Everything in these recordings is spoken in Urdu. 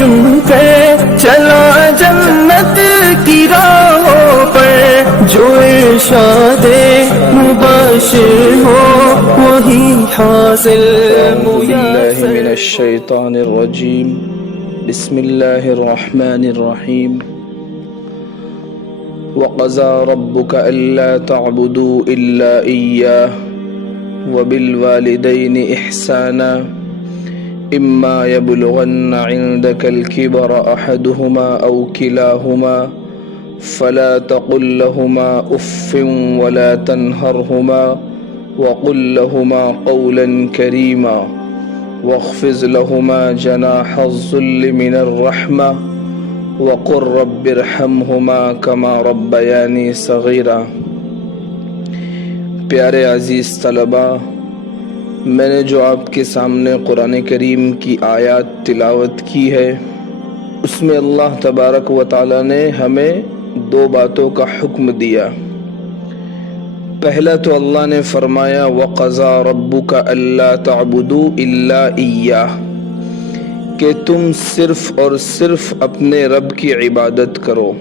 چن کر چلا جنت کی راہوں پر، جو ارشاد مباشر ہو وہی حاصل باللہ من الشیطان الرجیم، بسم اللہ الرحمن الرحیم۔ وَقَضَىٰ رَبُّكَ أَلَّا تَعْبُدُوا إِلَّا إِيَّاهُ وَبِالْوَالِدَيْنِ إِحْسَانًا إِمَّا يَبْلُغَنَّ عِندَكَ الْكِبَرَ أَحَدُهُمَا أَوْ كِلَاهُمَا فَلَا تَقُل لَّهُمَا أُفٍّ وَلَا تَنْهَرْهُمَا وَقُل لَّهُمَا قَوْلًا كَرِيمًا وَاخْفِضْ لَهُمَا جَنَاحَ الذُّلِّ مِنَ الرَّحْمَةِ وَقُل رَّبِّ ارْحَمْهُمَا كَمَا رَبَّيَانِي صَغِيرًا۔ پیارے عزیز طلباء، میں نے جو آپ کے سامنے قرآن کریم کی آیات تلاوت کی ہے، اس میں اللہ تبارک و تعالی نے ہمیں دو باتوں کا حکم دیا۔ پہلا تو اللہ نے فرمایا وَقَضَىٰ رَبُّكَ أَلَّا تَعْبُدُوا إِلَّا إِيَّاهُ، کہ تم صرف اور صرف اپنے رب کی عبادت کرو۔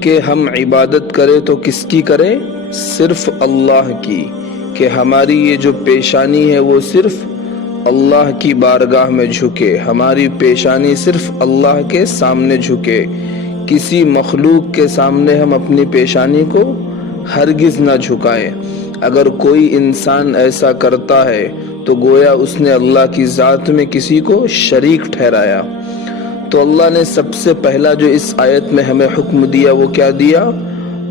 کہ ہم عبادت کریں تو کس کی کریں؟ صرف اللہ کی، کہ ہماری یہ جو پیشانی ہے وہ صرف اللہ کی بارگاہ میں جھکے، ہماری پیشانی صرف اللہ کے سامنے جھکے، کسی مخلوق کے سامنے ہم اپنی پیشانی کو ہرگز نہ جھکائیں۔ اگر کوئی انسان ایسا کرتا ہے تو گویا اس نے اللہ کی ذات میں کسی کو شریک ٹھہرایا۔ تو اللہ نے سب سے پہلا جو اس آیت میں ہمیں حکم دیا وہ کیا دیا؟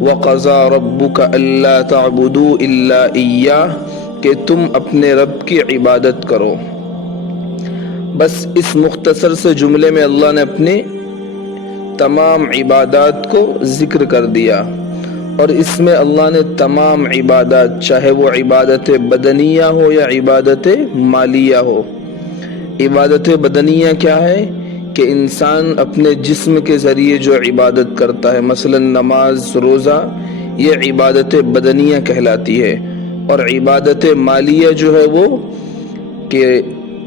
وَقَضَىٰ رَبُّكَ أَلَّا تَعْبُدُوا إِلَّا إِيَّاهُ، کہ تم اپنے رب کی عبادت کرو۔ بس اس مختصر سے جملے میں اللہ نے اپنی تمام عبادات کو ذکر کر دیا، اور اس میں اللہ نے تمام عبادات، چاہے وہ عبادت بدنیہ ہو یا عبادت مالیہ ہو۔ عبادت بدنیہ کیا ہے؟ کہ انسان اپنے جسم کے ذریعے جو عبادت کرتا ہے، مثلا نماز، روزہ، یہ عبادت بدنیہ کہلاتی ہے۔ اور عبادت مالیہ جو ہے وہ کہ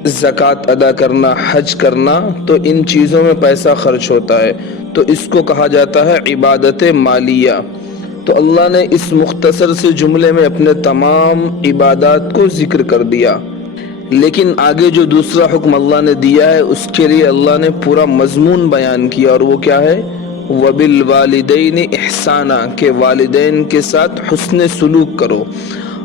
زکوٰۃ ادا کرنا، حج کرنا، تو ان چیزوں میں پیسہ خرچ ہوتا ہے، تو اس کو کہا جاتا ہے عبادت مالیہ۔ تو اللہ نے اس مختصر سے جملے میں اپنے تمام عبادات کو ذکر کر دیا، لیکن آگے جو دوسرا حکم اللہ نے دیا ہے اس کے لیے اللہ نے پورا مضمون بیان کیا، اور وہ کیا ہے؟ وَبِالْوَالِدَيْنِ إِحْسَانًا، کہ والدین کے ساتھ حسن سلوک کرو۔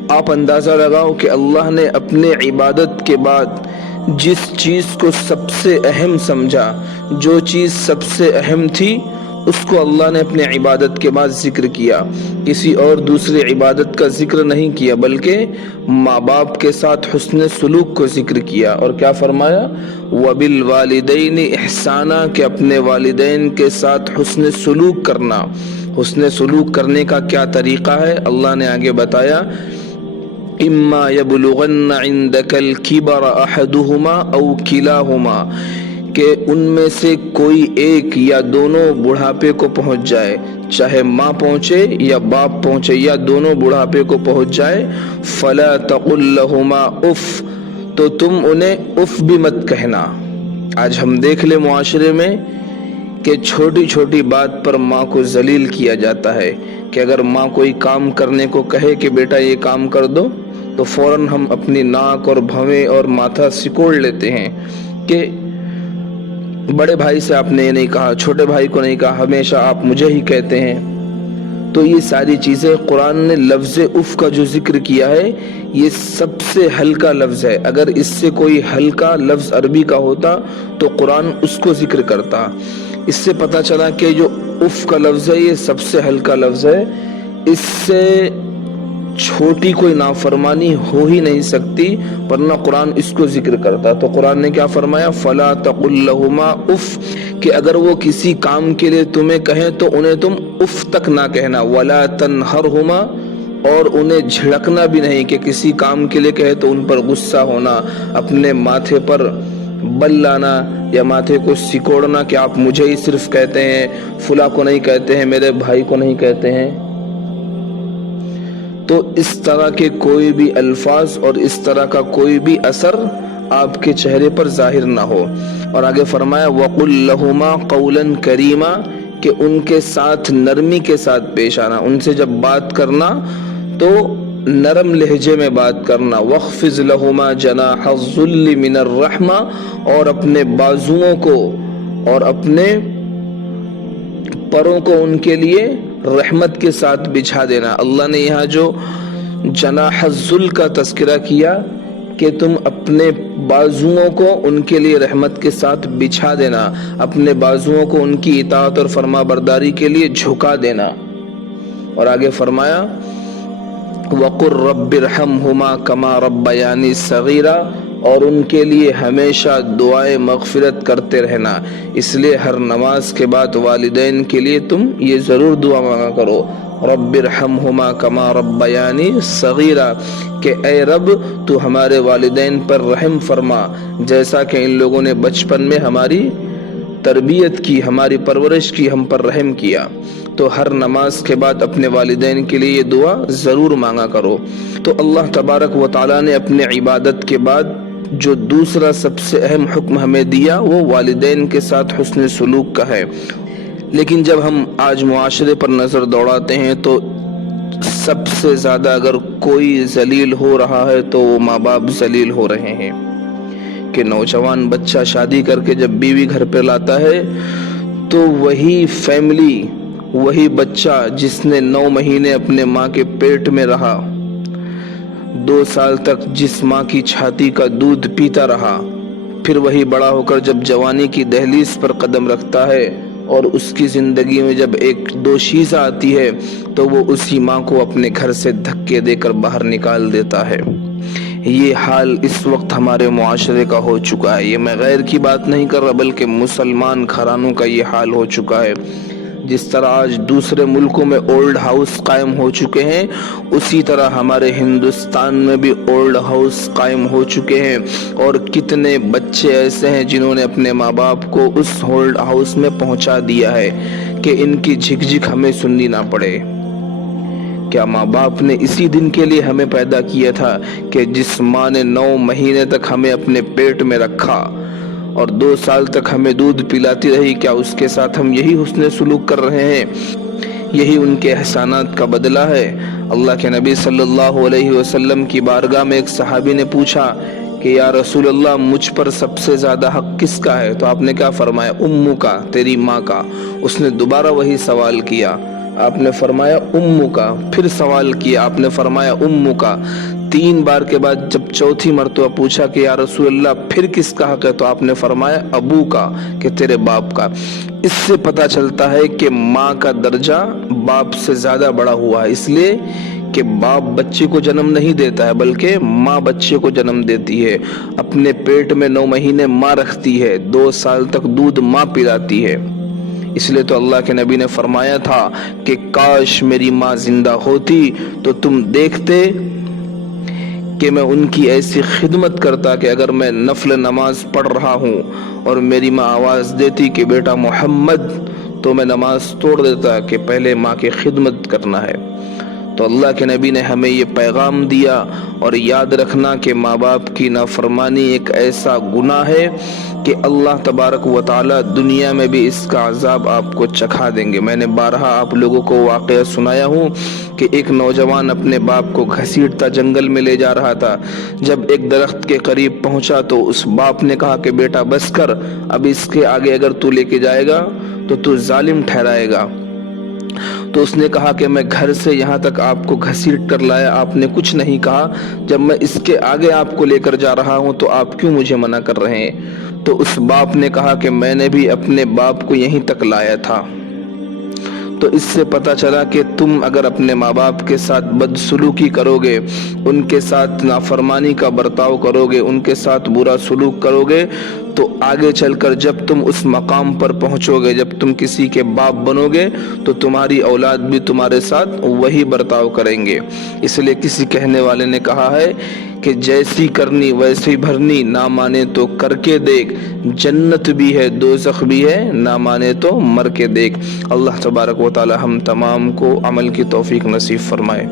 آپ اندازہ لگاؤ کہ اللہ نے اپنے عبادت کے بعد جس چیز کو سب سے اہم سمجھا، جو چیز سب سے اہم تھی، اس کو اللہ نے اپنے عبادت کے بعد ذکر کیا، کسی اور دوسری عبادت کا ذکر نہیں کیا، بلکہ ماں باپ کے ساتھ حسن سلوک کو ذکر کیا۔ اور کیا فرمایا؟ وَبِالْوَالِدَيْنِ إِحْسَانًا، کہ اپنے والدین کے ساتھ حسن سلوک کرنا۔ حسن سلوک کرنے کا کیا طریقہ ہے؟ اللہ نے آگے بتایا إِمَّا يَبْلُغَنَّ عِندَكَ الْكِبَرَ أَحَدُهُمَا أَوْ كِلَاهُمَا، کہ ان میں سے کوئی ایک یا دونوں بڑھاپے کو پہنچ جائے، چاہے ماں پہنچے یا باپ پہنچے یا دونوں بڑھاپے کو پہنچ جائے، فَلَا تَقُل لَّهُمَا اُف، تو تم انہیں اف بھی مت کہنا۔ آج ہم دیکھ لیں معاشرے میں کہ چھوٹی چھوٹی بات پر ماں کو ذلیل کیا جاتا ہے، کہ اگر ماں کوئی کام کرنے کو کہے کہ بیٹا یہ کام کر دو، تو فوراً ہم اپنی ناک اور بھویں اور ماتھا سکوڑ لیتے ہیں کہ بڑے بھائی سے آپ نے یہ نہیں کہا، چھوٹے بھائی کو نہیں کہا، ہمیشہ آپ مجھے ہی کہتے ہیں۔ تو یہ ساری چیزیں قرآن نے لفظ اف کا جو ذکر کیا ہے یہ سب سے ہلکا لفظ ہے۔ اگر اس سے کوئی ہلکا لفظ عربی کا ہوتا تو قرآن اس کو ذکر کرتا۔ اس سے پتہ چلا کہ جو اف کا لفظ ہے یہ سب سے ہلکا لفظ ہے، اس سے چھوٹی کوئی نافرمانی ہو ہی نہیں سکتی، ورنہ قرآن اس کو ذکر کرتا۔ تو قرآن نے کیا فرمایا؟ فَلَا تَقُل لَّهُمَا اُف، کہ اگر وہ کسی کام کے لیے تمہیں کہیں تو انہیں تم اف تک نہ کہنا، وَلَا تَنْهَرْهُمَا، اور انہیں جھڑکنا بھی نہیں، کہ کسی کام کے لیے کہے تو ان پر غصہ ہونا، اپنے ماتھے پر بل لانا یا ماتھے کو سکوڑنا کہ آپ مجھے ہی صرف کہتے ہیں، فلاں کو نہیں کہتے ہیں، میرے بھائی کو نہیں کہتے ہیں۔ تو اس طرح کے کوئی بھی الفاظ اور اس طرح کا کوئی بھی اثر آپ کے چہرے پر ظاہر نہ ہو. اور آگے فرمایا وَقُلْ لَهُمَا قَوْلًا كَرِيمًا کہ ان کے ساتھ نرمی کے ساتھ پیش آنا. ان سے جب بات کرنا تو نرم لہجے میں بات کرنا. وَاخْفِضْ لَهُمَا جَنَاحَ الذُّلِّ مِنَ الرَّحْمَةِ اور اپنے بازوؤں کو اور اپنے پروں کو ان کے لیے رحمت کے ساتھ بچھا دینا. اللہ نے یہاں جو جناح الذل کا تذکرہ کیا کہ تم اپنے بازوؤں کو ان کے لیے رحمت کے ساتھ بچھا دینا, اپنے بازوؤں کو ان کی اطاعت اور فرما برداری کے لیے جھکا دینا. اور آگے فرمایا وَقُلْ رَبِّ ارْحَمْهُمَا كَمَا رَبَّيَانِي صَغِيرًا اور ان کے لیے ہمیشہ دعائے مغفرت کرتے رہنا. اس لیے ہر نماز کے بعد والدین کے لیے تم یہ ضرور دعا مانگا کرو رب ارحمہما کما ربیانی صغیرا کہ اے رب تو ہمارے والدین پر رحم فرما جیسا کہ ان لوگوں نے بچپن میں ہماری تربیت کی, ہماری پرورش کی, ہم پر رحم کیا. تو ہر نماز کے بعد اپنے والدین کے لیے یہ دعا ضرور مانگا کرو. تو اللہ تبارک و تعالیٰ نے اپنے عبادت کے بعد جو دوسرا سب سے اہم حکم ہمیں دیا وہ والدین کے ساتھ حسن سلوک کا ہے. لیکن جب ہم آج معاشرے پر نظر دوڑاتے ہیں تو سب سے زیادہ اگر کوئی ذلیل ہو رہا ہے تو وہ ماں باپ ذلیل ہو رہے ہیں. کہ نوجوان بچہ شادی کر کے جب بیوی گھر پہ لاتا ہے تو وہی فیملی, وہی بچہ جس نے 9 مہینے اپنے ماں کے پیٹ میں رہا, 2 سال تک جس ماں کی چھاتی کا دودھ پیتا رہا, پھر وہی بڑا ہو کر جب جوانی کی دہلیز پر قدم رکھتا ہے اور اس کی زندگی میں جب 1-2 شیزہ آتی ہے تو وہ اسی ماں کو اپنے گھر سے دھکے دے کر باہر نکال دیتا ہے. یہ حال اس وقت ہمارے معاشرے کا ہو چکا ہے. یہ میں غیر کی بات نہیں کر رہا بلکہ مسلمان گھرانوں کا یہ حال ہو چکا ہے. جس طرح آج دوسرے ملکوں میں اولڈ ہاؤس قائم ہو چکے ہیں اسی طرح ہمارے ہندوستان میں بھی اولڈ ہاؤس قائم ہو چکے ہیں. اور کتنے بچے ایسے ہیں جنہوں نے اپنے ماں باپ کو اس اولڈ ہاؤس میں پہنچا دیا ہے کہ ان کی جھک جھک ہمیں سننی نہ پڑے. کیا ماں باپ نے اسی دن کے لیے ہمیں پیدا کیا تھا کہ جس ماں نے 9 مہینے تک ہمیں اپنے پیٹ میں رکھا اور 2 سال تک ہمیں دودھ پلاتی رہی, کیا اس کے ساتھ ہم یہی حسن سلوک کر رہے ہیں؟ یہی ان کے احسانات کا بدلہ ہے. اللہ کے نبی صلی اللہ علیہ وسلم کی بارگاہ میں ایک صحابی نے پوچھا کہ یا رسول اللہ مجھ پر سب سے زیادہ حق کس کا ہے؟ تو آپ نے کیا فرمایا؟ امو کا, تیری ماں کا. اس نے دوبارہ وہی سوال کیا, آپ نے فرمایا امو کا. پھر سوال کیا, آپ نے فرمایا امو کا. 3 بار کے بعد جب چوتھی مرتبہ پوچھا کہ یا رسول اللہ پھر کس کا حق ہے؟ تو آپ نے فرمایا ابو کا, کہ تیرے باپ کا. اس سے پتہ چلتا ہے کہ ماں کا درجہ باپ سے زیادہ بڑا ہوا ہے, اس لیے کہ باپ بچے کو جنم نہیں دیتا ہے بلکہ ماں بچے کو جنم دیتی ہے. اپنے پیٹ میں 9 مہینے ماں رکھتی ہے, 2 سال تک دودھ ماں پلاتی ہے. اس لیے تو اللہ کے نبی نے فرمایا تھا کہ کاش میری ماں زندہ ہوتی تو تم دیکھتے کہ میں ان کی ایسی خدمت کرتا کہ اگر میں نفل نماز پڑھ رہا ہوں اور میری ماں آواز دیتی کہ بیٹا محمد, تو میں نماز توڑ دیتا کہ پہلے ماں کی خدمت کرنا ہے. تو اللہ کے نبی نے ہمیں یہ پیغام دیا. اور یاد رکھنا کہ ماں باپ کی نافرمانی ایک ایسا گناہ ہے کہ اللہ تبارک و تعالی دنیا میں بھی اس کا عذاب آپ کو چکھا دیں گے. میں نے بارہا آپ لوگوں کو واقعہ سنایا ہوں کہ ایک نوجوان اپنے باپ کو گھسیٹتا جنگل میں لے جا رہا تھا. جب ایک درخت کے قریب پہنچا تو اس باپ نے کہا کہ بیٹا بس کر, اب اس کے آگے اگر تو لے کے جائے گا تو تو ظالم ٹھہرائے گا. تو اس نے کہا کہ میں گھر سے یہاں تک آپ کو گھسیٹ کر لایا, آپ نے کچھ نہیں کہا. جب میں اس کے آگے آپ کو لے کر جا رہا ہوں تو آپ کیوں مجھے منع کر رہے ہیں؟ تو اس باپ نے کہا کہ میں نے بھی اپنے باپ کو یہیں تک لایا تھا. تو اس سے پتہ چلا کہ تم اگر اپنے ماں باپ کے ساتھ بدسلوکی کرو گے, ان کے ساتھ نافرمانی کا برتاؤ کرو گے, ان کے ساتھ برا سلوک کرو گے, تو آگے چل کر جب تم اس مقام پر پہنچو گے, جب تم کسی کے باپ بنو گے تو تمہاری اولاد بھی تمہارے ساتھ وہی برتاؤ کریں گے. اس لیے کسی کہنے والے نے کہا ہے کہ جیسی کرنی ویسی بھرنی, نہ مانے تو کر کے دیکھ, جنت بھی ہے دوزخ بھی ہے, نہ مانے تو مر کے دیکھ. اللہ تبارک و تعالی ہم تمام کو عمل کی توفیق نصیب فرمائے.